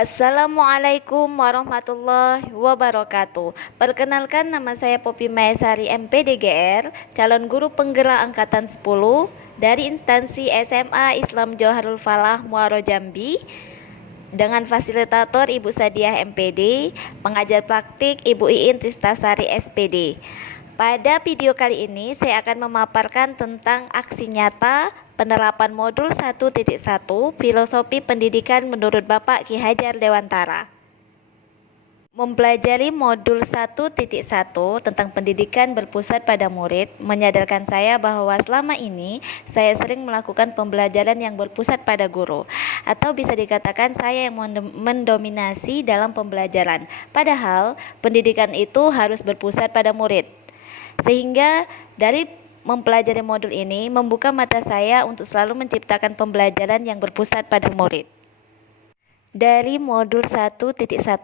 Assalamualaikum warahmatullahi wabarakatuh. Perkenalkan, nama saya Poppy Maesari MPDGR, calon guru penggerak angkatan 10 dari instansi SMA Islam Johorul Falah Muaro Jambi, dengan fasilitator Ibu Sadiah MPD, pengajar praktik Ibu Iin Tristasari SPD. Pada video kali ini saya akan memaparkan tentang aksi nyata penerapan modul 1.1 Filosofi Pendidikan menurut Bapak Ki Hajar Dewantara. Mempelajari modul 1.1 tentang pendidikan berpusat pada murid menyadarkan saya bahwa selama ini saya sering melakukan pembelajaran yang berpusat pada guru, atau bisa dikatakan saya yang mendominasi dalam pembelajaran, padahal pendidikan itu harus berpusat pada murid. Sehingga dari mempelajari modul ini membuka mata saya untuk selalu menciptakan pembelajaran yang berpusat pada murid. Dari modul 1.1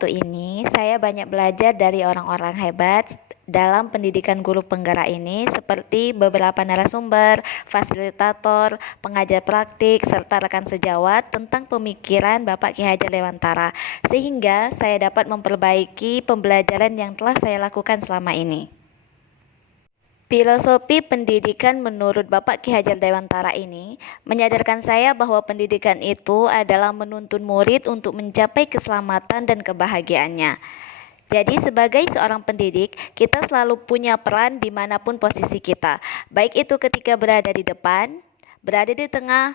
ini, saya banyak belajar dari orang-orang hebat dalam pendidikan guru penggerak ini, seperti beberapa narasumber, fasilitator, pengajar praktik, serta rekan sejawat tentang pemikiran Bapak Ki Hajar Dewantara, sehingga saya dapat memperbaiki pembelajaran yang telah saya lakukan selama ini. Filosofi pendidikan menurut Bapak Ki Hajar Dewantara ini menyadarkan saya bahwa pendidikan itu adalah menuntun murid untuk mencapai keselamatan dan kebahagiaannya. Jadi sebagai seorang pendidik, kita selalu punya peran dimanapun posisi kita, baik itu ketika berada di depan, berada di tengah,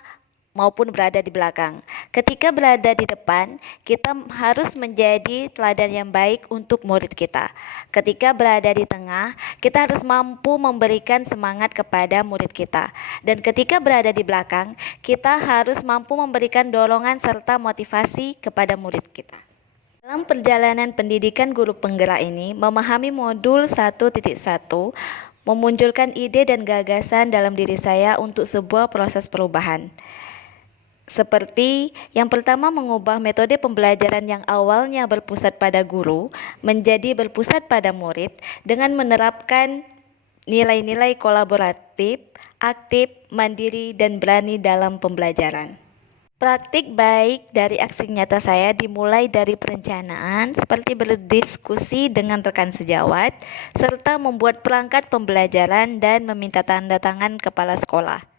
maupun berada di belakang. Ketika berada di depan, kita harus menjadi teladan yang baik untuk murid kita. Ketika berada di tengah, kita harus mampu memberikan semangat kepada murid kita. Dan ketika berada di belakang, kita harus mampu memberikan dorongan serta motivasi kepada murid kita. Dalam perjalanan pendidikan guru penggerak ini, memahami modul 1.1 memunculkan ide dan gagasan dalam diri saya untuk sebuah proses perubahan. Seperti yang pertama, mengubah metode pembelajaran yang awalnya berpusat pada guru menjadi berpusat pada murid dengan menerapkan nilai-nilai kolaboratif, aktif, mandiri, dan berani dalam pembelajaran. Praktik baik dari aksi nyata saya dimulai dari perencanaan, seperti berdiskusi dengan rekan sejawat, serta membuat perangkat pembelajaran dan meminta tanda tangan kepala sekolah.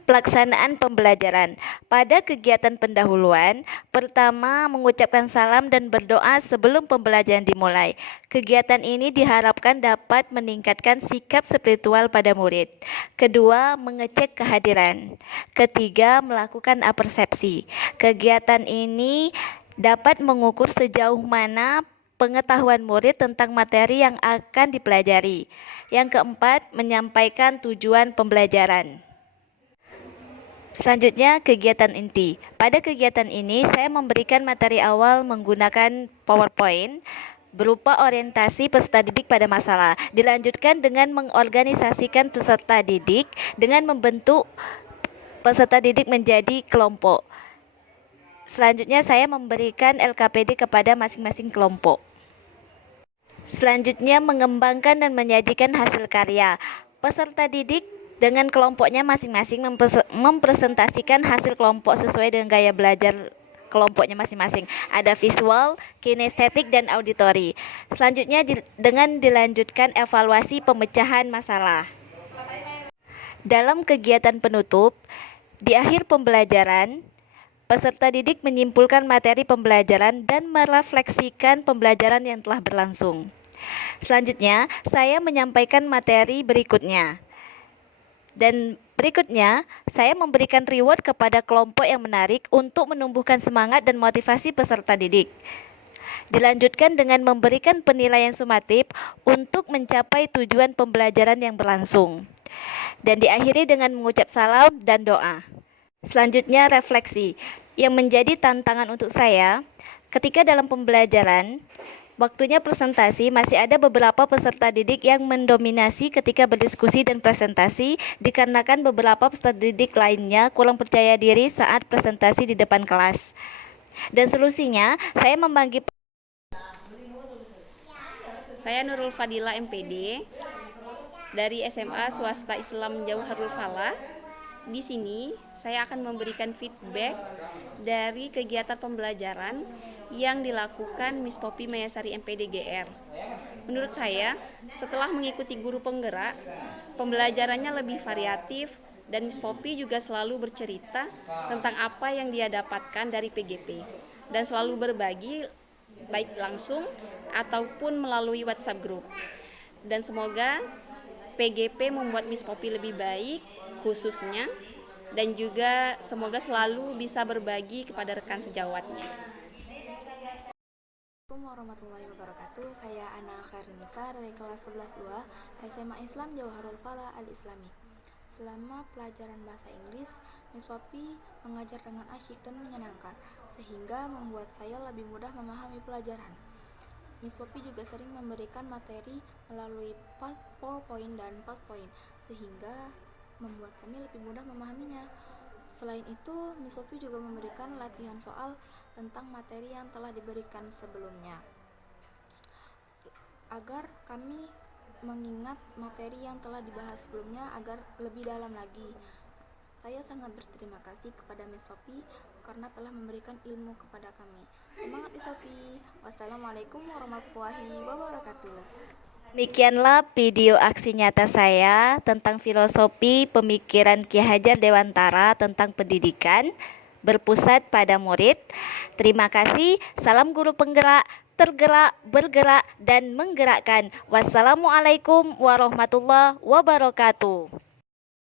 Pelaksanaan pembelajaran. Pada kegiatan pendahuluan, pertama mengucapkan salam dan berdoa sebelum pembelajaran dimulai. Kegiatan ini diharapkan dapat meningkatkan sikap spiritual pada murid. Kedua, mengecek kehadiran. Ketiga, melakukan apersepsi. Kegiatan ini dapat mengukur sejauh mana pengetahuan murid tentang materi yang akan dipelajari. Yang keempat, menyampaikan tujuan pembelajaran. Selanjutnya, kegiatan inti. Pada kegiatan ini, saya memberikan materi awal menggunakan PowerPoint berupa orientasi peserta didik pada masalah. Dilanjutkan dengan mengorganisasikan peserta didik dengan membentuk peserta didik menjadi kelompok. Selanjutnya, saya memberikan LKPD kepada masing-masing kelompok. Selanjutnya, mengembangkan dan menyajikan hasil karya. Peserta didik dengan kelompoknya masing-masing mempresentasikan hasil kelompok sesuai dengan gaya belajar kelompoknya masing-masing. Ada visual, kinestetik, dan auditori. Selanjutnya dengan dilanjutkan evaluasi pemecahan masalah. Dalam kegiatan penutup, di akhir pembelajaran, peserta didik menyimpulkan materi pembelajaran dan merefleksikan pembelajaran yang telah berlangsung. Selanjutnya, saya menyampaikan materi berikutnya. Dan berikutnya, saya memberikan reward kepada kelompok yang menarik untuk menumbuhkan semangat dan motivasi peserta didik. Dilanjutkan dengan memberikan penilaian sumatif untuk mencapai tujuan pembelajaran yang berlangsung. Dan diakhiri dengan mengucap salam dan doa. Selanjutnya, refleksi. Yang menjadi tantangan untuk saya, ketika dalam pembelajaran, waktunya presentasi, masih ada beberapa peserta didik yang mendominasi ketika berdiskusi dan presentasi, dikarenakan beberapa peserta didik lainnya kurang percaya diri saat presentasi di depan kelas. Dan solusinya, Saya Nurul Fadila MPD dari SMA Swasta Islam Johorul Falah. Di sini saya akan memberikan feedback dari kegiatan pembelajaran yang dilakukan Miss Poppy Mayasari MPD GR. Menurut saya, setelah mengikuti guru penggerak, pembelajarannya lebih variatif dan Miss Poppy juga selalu bercerita tentang apa yang dia dapatkan dari PGP dan selalu berbagi baik langsung ataupun melalui WhatsApp group. Dan semoga PGP membuat Miss Poppy lebih baik khususnya, dan juga semoga selalu bisa berbagi kepada rekan sejawatnya. Assalamualaikum warahmatullahi wabarakatuh. Saya Ana Khairnisa dari kelas 11-2 SMA Islam Jauharul Falah Al-Islami. Selama pelajaran bahasa Inggris, Miss Poppy mengajar dengan asyik dan menyenangkan, sehingga membuat saya lebih mudah memahami pelajaran. Miss Poppy juga sering memberikan materi melalui PowerPoint dan PowerPoint, sehingga membuat kami lebih mudah memahaminya. Selain itu, Miss Poppy juga memberikan latihan soal tentang materi yang telah diberikan sebelumnya, agar kami mengingat materi yang telah dibahas sebelumnya agar lebih dalam lagi. Saya sangat berterima kasih kepada Miss Poppy karena telah memberikan ilmu kepada kami. Semangat Miss Poppy. Wassalamualaikum warahmatullahi wabarakatuh. Demikianlah video aksi nyata saya tentang filosofi pemikiran Ki Hajar Dewantara tentang pendidikan berpusat pada murid. Terima kasih. Salam guru penggerak, tergerak, bergerak, dan menggerakkan. Wassalamualaikum warahmatullahi wabarakatuh.